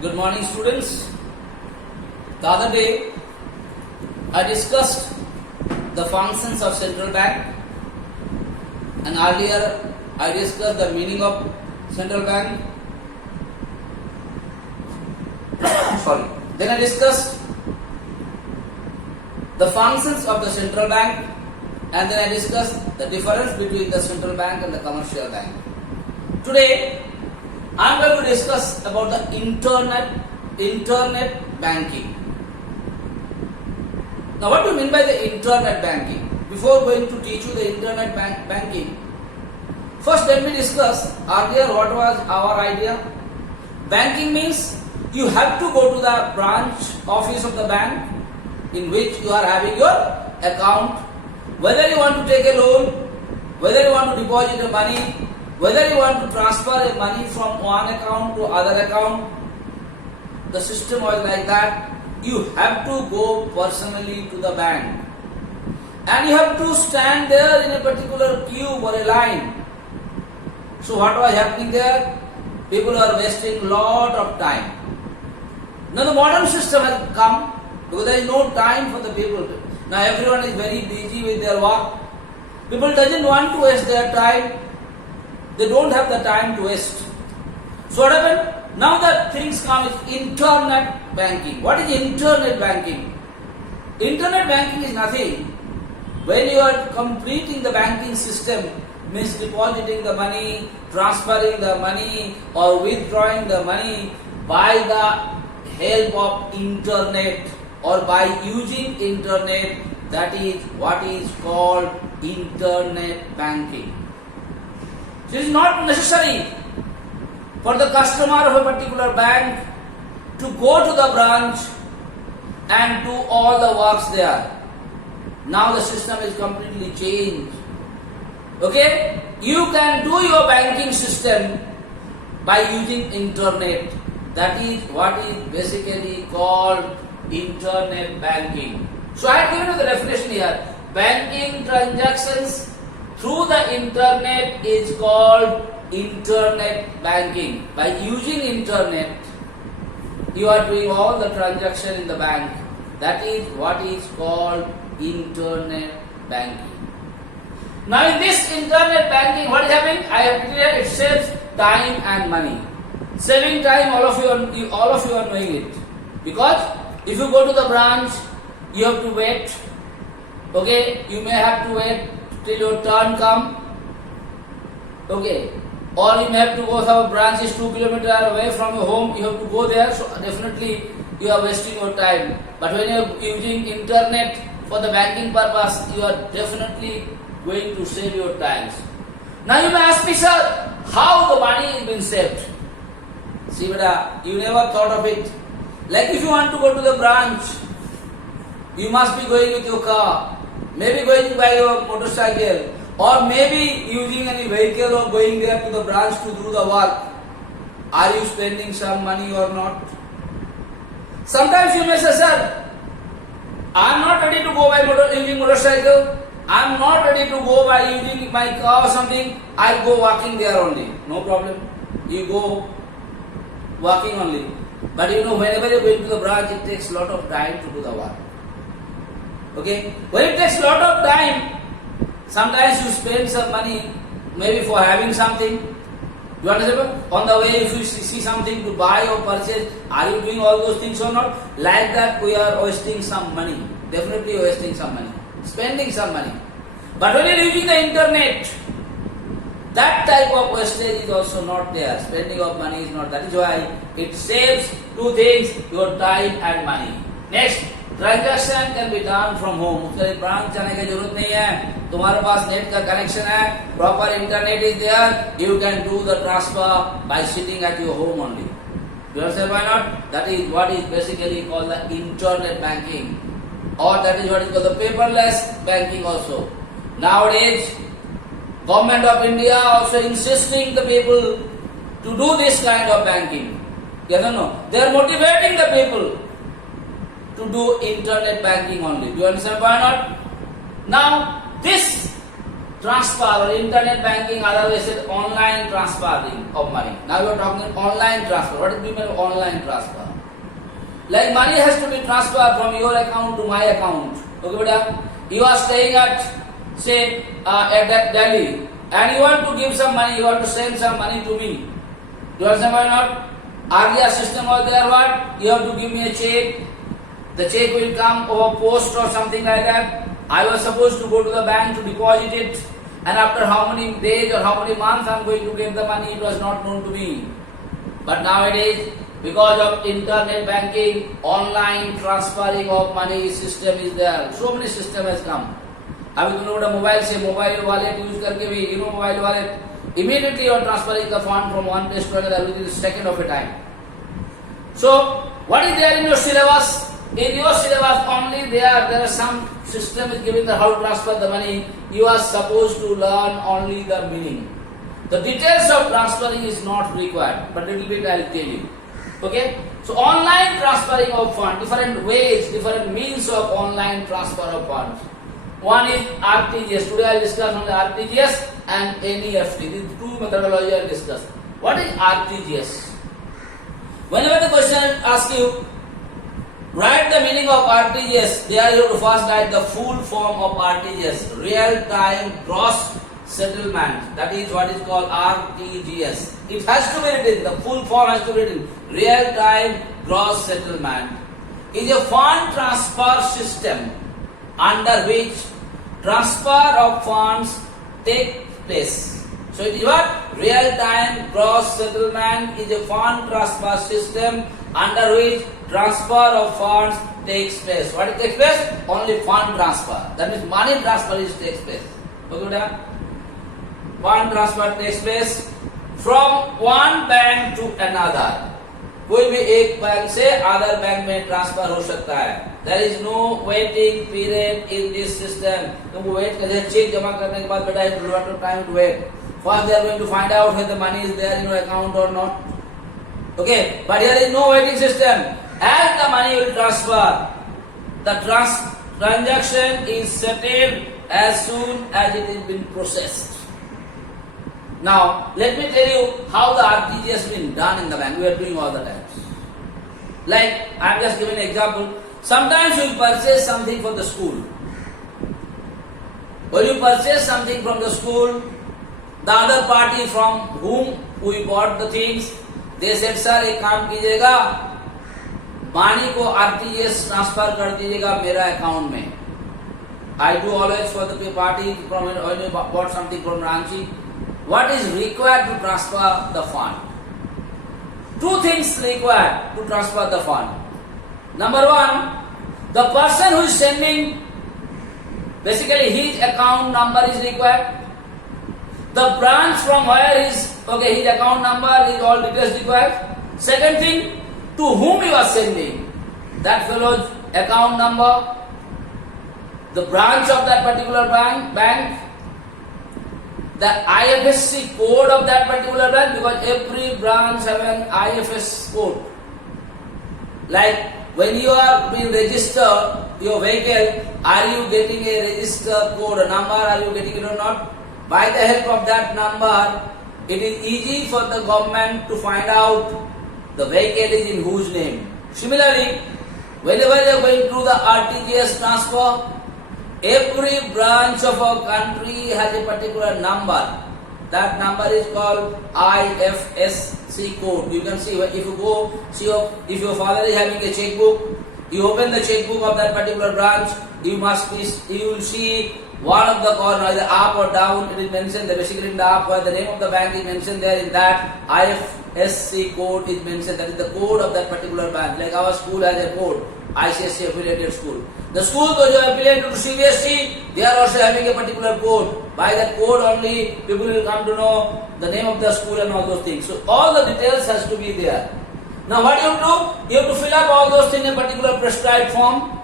Good morning, students. The other day I discussed the functions of central bank, and earlier I discussed the meaning of central bank. Sorry. Then I discussed the functions of the central bank, and then I discussed the difference between the central bank and the commercial bank. Today I am going to discuss about the internet banking. Now, what do you mean by the internet banking? Before going to teach you the internet banking, first let me discuss earlier what was our idea. Banking means you have to go to the branch office of the bank in which you are having your account. Whether you want to take a loan, whether you want to deposit your money, whether you want to transfer your money from one account to other account, the system was like that. You have to go personally to the bank, and you have to stand there in a particular queue or a line. So what was happening there? People are wasting lot of time. Now the modern system has come because there is no time for the people. Now everyone is very busy with their work. People doesn't want to waste their time. They don't have the time to waste. So what happened? Now that things come is internet banking. What is internet banking? Internet banking is nothing. When you are completing the banking system, means depositing the money, transferring the money, or withdrawing the money by the help of internet or by using internet, that is what is called internet banking. It is not necessary for the customer of a particular bank to go to the branch and do all the works there. Now the system is completely changed. Okay? You can do your banking system by using internet. That is what is basically called internet banking. So I have given you the definition here. Banking transactions through the internet is called internet banking. By using internet, you are doing all the transaction in the bank. That is what is called internet banking. Now in this internet banking, what is happening? I have written here, it saves time and money. Saving time, all of you are knowing it. Because if you go to the branch, you have to wait. Okay, you may have to wait till your turn come. Okay, or you may have to go, some branch is 2 kilometers away from your home, you have to go there, so definitely you are wasting your time. But when you are using internet for the banking purpose, you are definitely going to save your time. Now you may ask me, sir, how the money is being saved? See, beta, you never thought of it. Like if you want to go to the branch, you must be going with your car, maybe going by your motorcycle, or maybe using any vehicle or going there to the branch to do the work. Are you spending some money or not? Sometimes you may say, sir, I am not ready to go by using motorcycle. I am not ready to go by using my car or something. I go walking there only. No problem. You go walking only. But you know, whenever you are going to the branch, it takes a lot of time to do the work. Okay? When it takes a lot of time, sometimes you spend some money, maybe for having something. You understand? On the way, if you see something to buy or purchase, are you doing all those things or not? Like that, we are wasting some money. Definitely wasting some money. Spending some money. But when you are using the internet, that type of wastage is also not there. Spending of money is not. That is why it saves two things, your time and money. Next, transaction can be done from home. उसके लिए branch जाने की जरूरत नहीं है. तुम्हारे पास net का connection है, proper internet is there. You can do the transfer by sitting at your home only. You understand why not? That is what is basically called the internet banking, or that is what is called the paperless banking also. Nowadays, Government of India also insisting the people to do this kind of banking. Yes or no? They are motivating the people to do internet banking only. Do you understand why not? Now, this transfer or internet banking, otherwise said online transferring of money. Now we are talking online transfer. What is the meaning of online transfer? Like money has to be transferred from your account to my account. Okay, beta? You are staying at, say, at Delhi, and you want to give some money, you want to send some money to me. You understand why not? Earlier system was there, what? You have to give me a check. The check will come over post or something like that. I was supposed to go to the bank to deposit it, and after how many days or how many months I am going to get the money, it was not known to me. But nowadays, because of internet banking, online transferring of money system is there. So many system has come. अभी तुम लोगों mobile से mobile wallet use करके भी mobile wallet immediately you are transferring the fund from one place to another within a second of a time. So what is there in your syllabus? In your syllabus only there are some system is giving the how to transfer the money. You are supposed to learn only the meaning. The details of transferring is not required, but little bit I will tell you. Okay? So online transferring of funds, different ways, different means of online transfer of funds. One is RTGS. Today I will discuss on the RTGS and NEFT. These two methodologies I will discuss. What is RTGS? Whenever the question asks you, write the meaning of RTGS, there you have to first write the full form of RTGS, real time gross settlement. That is what is called RTGS. It has to be written, the full form has to be written. Real time gross settlement is a fund transfer system under which transfer of funds take place. So it is what? Real time gross settlement is a fund transfer system under which transfer of funds takes place. What takes place? Only fund transfer. That means money transfer takes place. Okay, fund transfer takes place from one bank to another. कोई भी एक bank से other bank में transfer हो सकता है. There is no waiting period in this system. तुमको wait करते चेक जमा करने के बाद बेटा एक lot of time to wait. First they are going to find out whether the money is there in your account or not. Okay, but here is no waiting system. As the money will transfer, the transaction is settled as soon as it is been processed. Now, let me tell you how the RTGS has been done in the bank. We are doing all the times. Like, I am just giving an example. Sometimes you purchase something for the school. When you purchase something from the school, the other party from whom we bought the things, they said, sir, एक काम कीजिएगा, money को RTGS transfer कर दीजिएगा मेरा account में. I do always for the party from when you bought something from Ranchi. What is required to transfer the fund? Two things required to transfer the fund. Number one, the person who is sending, basically his account number is required. The branch from where his account number is all details required. Second thing, to whom you are sending, that fellow's account number, the branch of that particular bank, the IFSC code of that particular bank, because every branch has an IFS code. Like when you are being registered your vehicle, are you getting a register code, a number, are you getting it or not? By the help of that number, it is easy for the government to find out the vehicle is in whose name. Similarly, whenever you are going through the RTGS transfer, every branch of our country has a particular number. That number is called IFSC code. You can see if you go see if your father is having a checkbook, you open the checkbook of that particular branch, you will see one of the corner, either up or down, it is mentioned there, basically in the up where the name of the bank is mentioned there, in that IFSC code is mentioned, that is the code of that particular bank. Like our school has a code, ICSC affiliated school. The school those who are affiliated to CBSE, they are also having a particular code. By that code only, people will come to know the name of the school and all those things. So all the details has to be there. Now what you have to do? You have to fill up all those things in a particular prescribed form.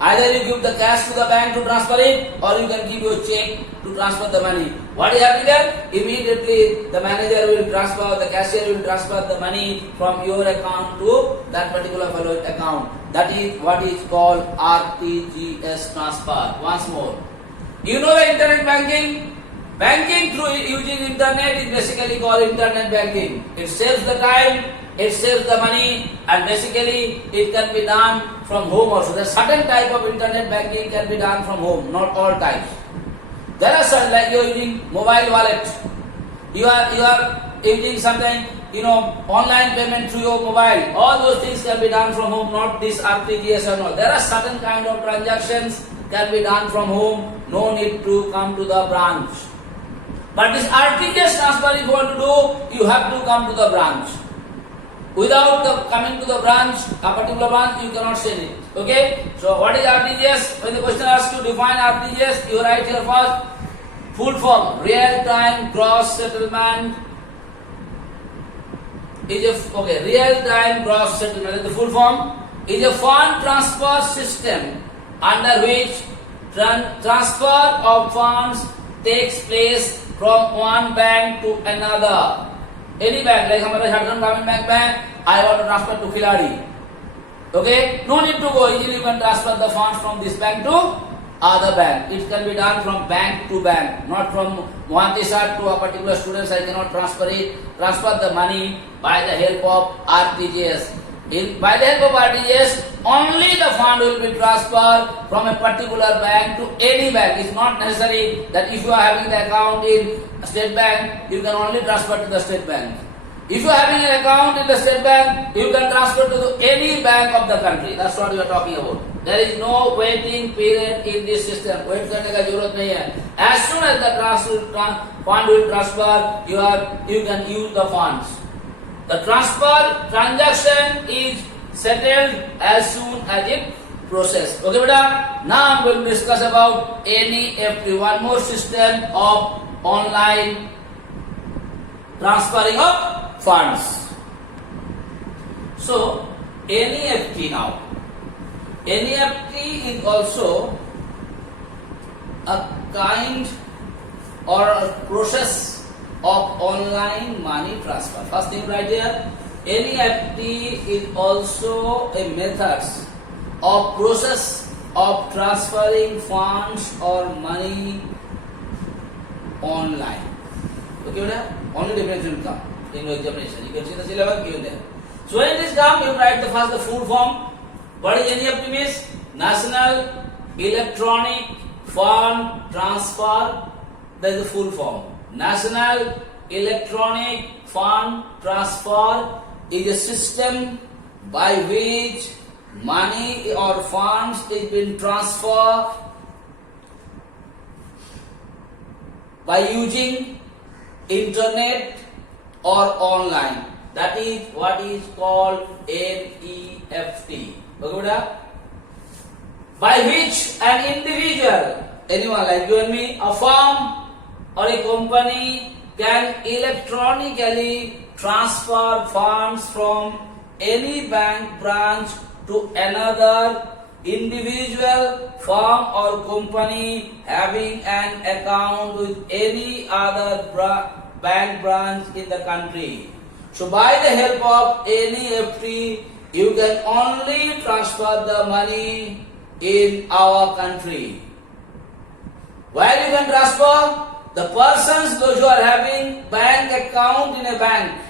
Either you give the cash to the bank to transfer it, or you can give your check to transfer the money. What is happening there? Immediately the manager will transfer, the cashier will transfer the money from your account to that particular fellow's account. That is what is called RTGS transfer. Once more. You know the internet banking? Banking through using internet is basically called internet banking. It saves the time, it saves the money, and basically it can be done from home also. There's certain type of internet banking can be done from home, not all types. There are some, like you're using mobile wallet. You are using something, online payment through your mobile. All those things can be done from home, not this RTGS and all. There are certain kind of transactions can be done from home. No need to come to the branch. But this RTGS transfer, if you want to do, you have to come to the branch. Without coming to the branch, a particular branch, you cannot send it. Okay? So what is RTGS? When the question asks you to define RTGS, you write here first, full form, real-time gross settlement. Real-time gross settlement is the full form. Is a fund transfer system under which transfer of funds takes place from one bank to another. Any bank, like हमारा झारखंड ग्रामीण bank में, I want to transfer to Khiladi. Okay, no need to go. Easily you can transfer the funds from this bank to other bank. It can be done from bank to bank, not from Mohanty sir to a particular student. I cannot transfer it. Transfer the money by the help of RTGS. By the help of RTGS, only the fund will be transferred from a particular bank to any bank. It's not necessary that if you are having the account in State Bank, you can only transfer to the State Bank. If you are having an account in the State Bank, you can transfer to any bank of the country. That's what we are talking about. There is no waiting period in this system. Wait करने का जरूरत नहीं है. As soon as the fund will transfer, you can use the funds. The transfer transaction is settled as soon as it processed. Okay, beta. Now I'm going to discuss about NEFT, one more system of online transferring of funds. So NEFT now. NEFT is also a kind or a process of online money transfer. First thing right here, NEFT is also a method of process of transferring funds or money online. Okay, only definition will come in your examination. You can see the syllabus given there. So when this comes, you write the full form. What is NEFT means? National Electronic Fund Transfer. That is the full form. National Electronic Fund Transfer is a system by which money or funds is being transferred by using internet or online. That is what is called NEFT. Okay, by which an individual, anyone like you and me, a firm or a company can electronically transfer funds from any bank branch to another individual, firm or company having an account with any other bank branch in the country. So by the help of NEFT, you can only transfer the money in our country. Where you can transfer? The persons, those who are having bank account in a bank,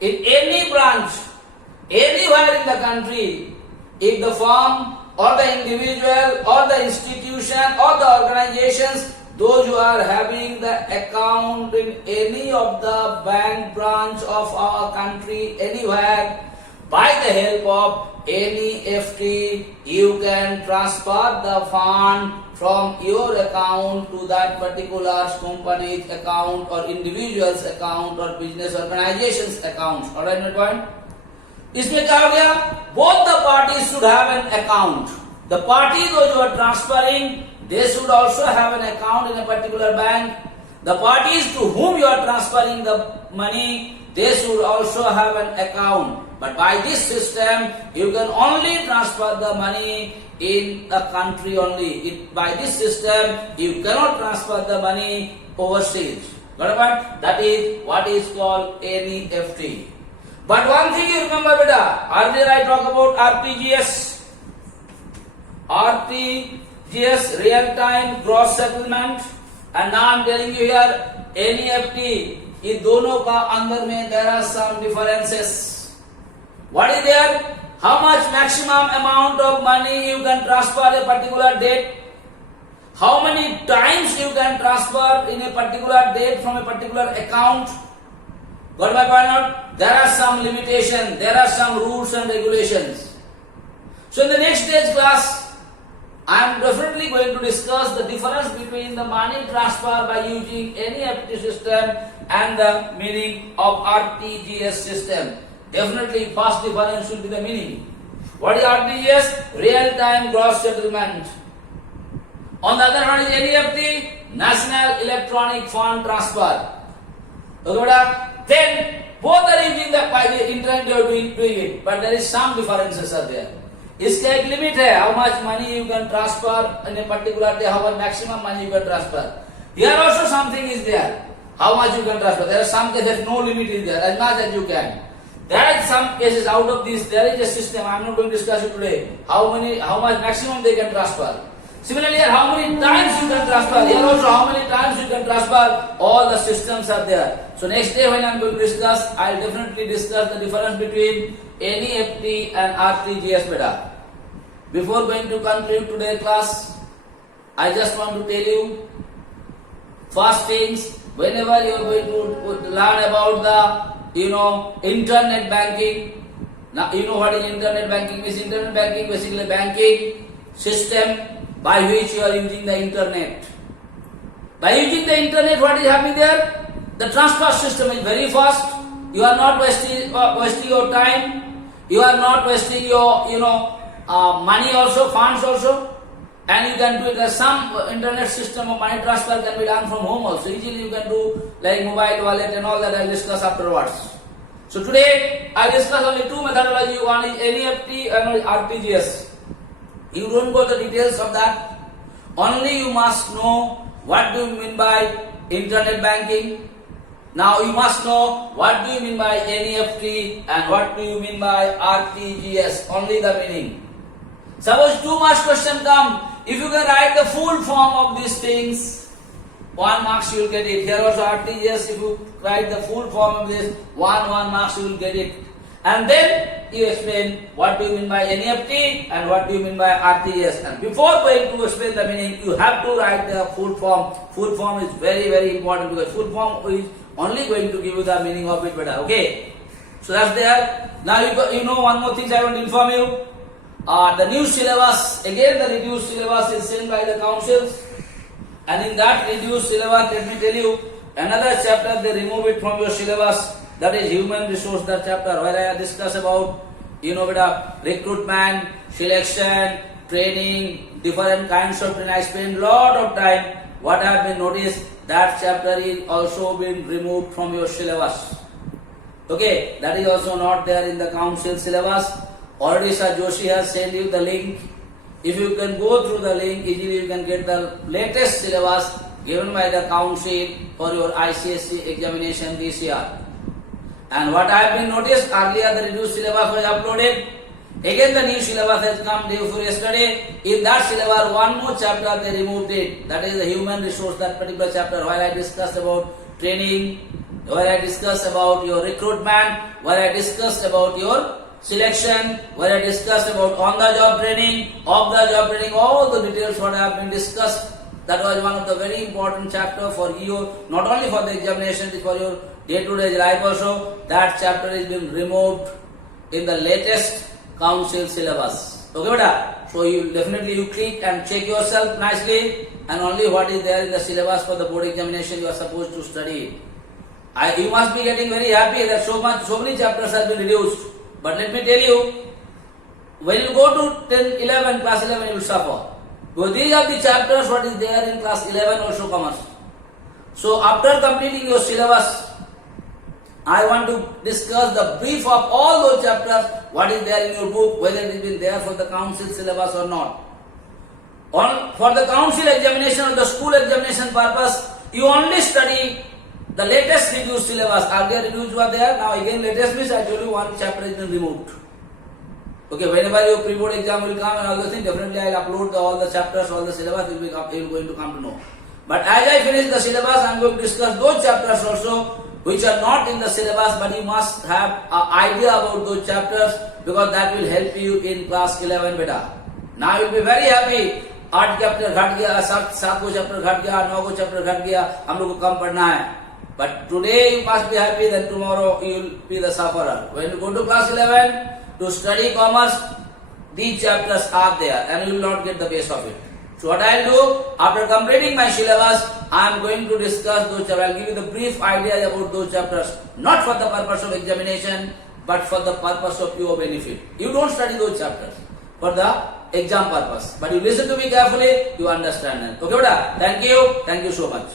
in any branch, anywhere in the country, if the firm or the individual or the institution or the organizations, those who are having the account in any of the bank branch of our country, anywhere, by the help of NEFT, you can transfer the fund from your account to that particular company's account or individual's account or business organization's account. Alright, my point? इसमें क्या हो गया? Both the parties should have an account. The party, those who are transferring, they should also have an account in a particular bank. The parties to whom you are transferring the money, they should also have an account. But by this system, you can only transfer the money in a country only. By this system, you cannot transfer the money overseas. Got a point? That is what is called NEFT. But one thing you remember, beta, earlier I talked about RTGS. RTGS, real-time gross settlement, And now I'm telling you here, NEFT, ये दोनों का अंदर में there are some differences. What is there? How much maximum amount of money you can transfer a particular date? How many times you can transfer in a particular date from a particular account? Got my point out? There are some limitations, there are some rules and regulations. So in the next stage class, I am definitely going to discuss the difference between the money transfer by using NEFT system and the meaning of RTGS system. Definitely first difference should be the meaning. What is RTGS? Real-time gross settlement. On the other hand is NEFT, National Electronic Fund Transfer. Okay, then both are using by the internet they are doing it, but there is some differences are there. इसका एक limit है, how much money you can transfer in a particular day, how much maximum money you can transfer. Here also something is there, how much you can transfer. There are some cases no limit is there, as much as you can. There are some cases out of this, there is a system, I am not going to discuss it today, how much maximum they can transfer. Similarly, here, how many times you can transfer. Here also, how many times you can transfer. All the systems are there. So next day when I am going to discuss, I will definitely discuss the difference between NEFT and RTGS beta. Before going to conclude today's class, I just want to tell you, first things, whenever you are going to learn about the, internet banking. Now, you know what is internet banking? Is internet banking basically banking system by which you are using the internet. By using the internet, what is happening there? The transfer system is very fast. You are not wasting your time. You are not wasting your money also, funds also, and you can do it. Some internet system of money transfer can be done from home also. Easily you can do like mobile wallet and all that. I will discuss afterwards. So today I discuss only two methodology. One is NEFT and one is RTGS. You don't go the details of that. Only you must know what do you mean by internet banking. Now you must know what do you mean by NEFT and what do you mean by RTGS. Only the meaning. Suppose too much question come. If you can write the full form of these things, 1 marks you will get it. Here also RTGS, if you write the full form of this, 1 marks you will get it. And then you explain what do you mean by NEFT and what do you mean by RTGS. And before going to explain the meaning, you have to write the full form. Full form is very, very important because full form is only going to give you the meaning of it better. Okay? So that's there. Now you know one more thing I want to inform you. The new syllabus, again the reduced syllabus is sent by the councils. And in that reduced syllabus, let me tell you, another chapter they remove it from your syllabus. That is human resource, that chapter where I discuss about, recruitment, selection, training, different kinds of training. I spend lot of time. What I have been noticed, that chapter is also been removed from your syllabus. Okay, that is also not there in the council syllabus. Already Sir Joshi has sent you the link. If you can go through the link, easily you can get the latest syllabus given by the council for your ICSE examination this year. And what I have been noticed, earlier the reduced syllabus was uploaded. Again the new syllabus has come day before yesterday. In that syllabus, one more chapter they removed it. That is the human resource, that particular chapter where I discussed about training, where I discussed about your recruitment, where I discussed about your selection, where I discussed about on-the-job training, off-the-job training, all the details what have been discussed. That was one of the very important chapter for you, not only for the examination, but for your day-to-day life also. That chapter is being removed in the latest council syllabus. Okay, beta? So you definitely click and check yourself nicely, and only what is there in the syllabus for the board examination you are supposed to study. You must be getting very happy that so many chapters have been reduced. But let me tell you, when you go to 10, 11, class 11, you will suffer. Because these are the chapters what is there in class 11 also commerce. So after completing your syllabus, I want to discuss the brief of all those chapters, what is there in your book, whether it has been there for the council syllabus or not. For the council examination or the school examination purpose, you only study the latest reduced syllabus. Earlier reduced were there, now again latest means I told you one chapter has been removed. Okay, whenever your pre-board exam will come and all those things, definitely I will upload all the chapters, all the syllabus, you will going to come to know. But as I finish the syllabus, I am going to discuss those chapters also which are not in the syllabus, but you must have an idea about those chapters because that will help you in class 11 beta. Now you will be very happy. 8 chapter घट गया, 7 को chapter घट गया, 9 को chapter घट गया, हम लोग को कम पढ़ना है. But today you must be happy, then tomorrow you will be the sufferer. When you go to class 11 to study commerce, these chapters are there and you will not get the base of it. So what I will do, after completing my syllabus, I am going to discuss those chapters. I will give you the brief idea about those chapters, not for the purpose of examination, but for the purpose of your benefit. You don't study those chapters for the exam purpose, but you listen to me carefully, you understand. Okay, beta? Thank you so much.